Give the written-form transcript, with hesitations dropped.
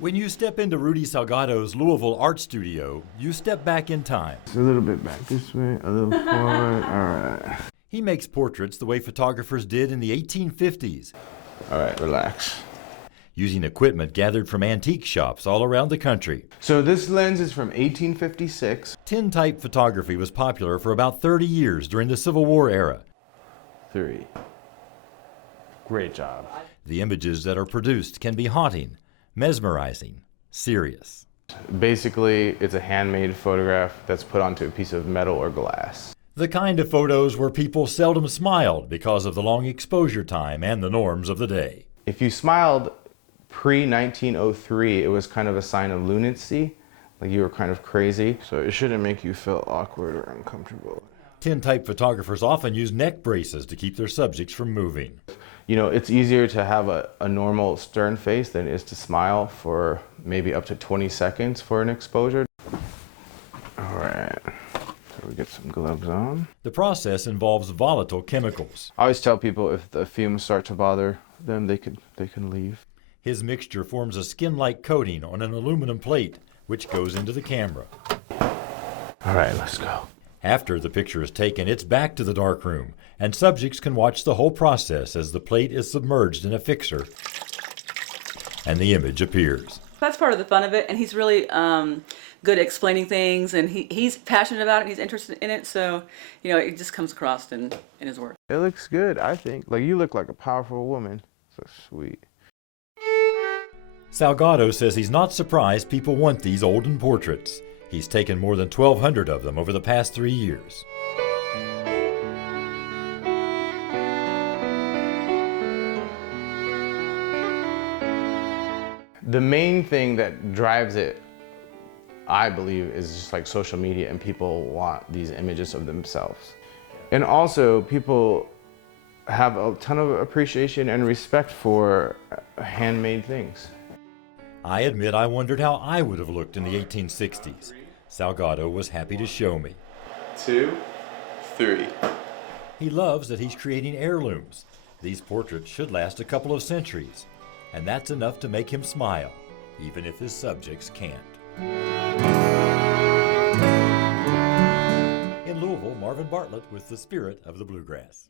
When you step into Rudy Salgado's Louisville art studio, you step back in time. It's a little bit back this way, a little forward. All right. He makes portraits the way photographers did in the 1850s. All right, relax. Using equipment gathered from antique shops all around the country. So this lens is from 1856. Tintype photography was popular for about 30 years during the Civil War era. 3. Great job. The images that are produced can be haunting, mesmerizing, serious. Basically, it's a handmade photograph that's put onto a piece of metal or glass. The kind of photos where people seldom smiled because of the long exposure time and the norms of the day. If you smiled pre-1903, it was kind of a sign of lunacy, like you were kind of crazy. So it shouldn't make you feel awkward or uncomfortable. Tintype photographers often use neck braces to keep their subjects from moving. You know, it's easier to have a normal stern face than it is to smile for maybe up to 20 seconds for an exposure. All right, so we get some gloves on. The process involves volatile chemicals. I always tell people if the fumes start to bother them, they can leave. His mixture forms a skin-like coating on an aluminum plate, which goes into the camera. All right, let's go. After the picture is taken, it's back to the darkroom, and subjects can watch the whole process as the plate is submerged in a fixer and the image appears. That's part of the fun of it, and he's really good at explaining things, and he's passionate about it, he's interested in it, so, you know, it just comes across in his work. It looks good, I think. Like, you look like a powerful woman. So sweet. Salgado says he's not surprised people want these olden portraits. He's taken more than 1,200 of them over the past 3 years. The main thing that drives it, I believe, is just like social media, and people want these images of themselves. And also, people have a ton of appreciation and respect for handmade things. I admit I wondered how I would have looked in the 1860s. Salgado was happy to show me. 2, 3. He loves that he's creating heirlooms. These portraits should last a couple of centuries, and that's enough to make him smile, even if his subjects can't. In Louisville, Marvin Bartlett with the Spirit of the Bluegrass.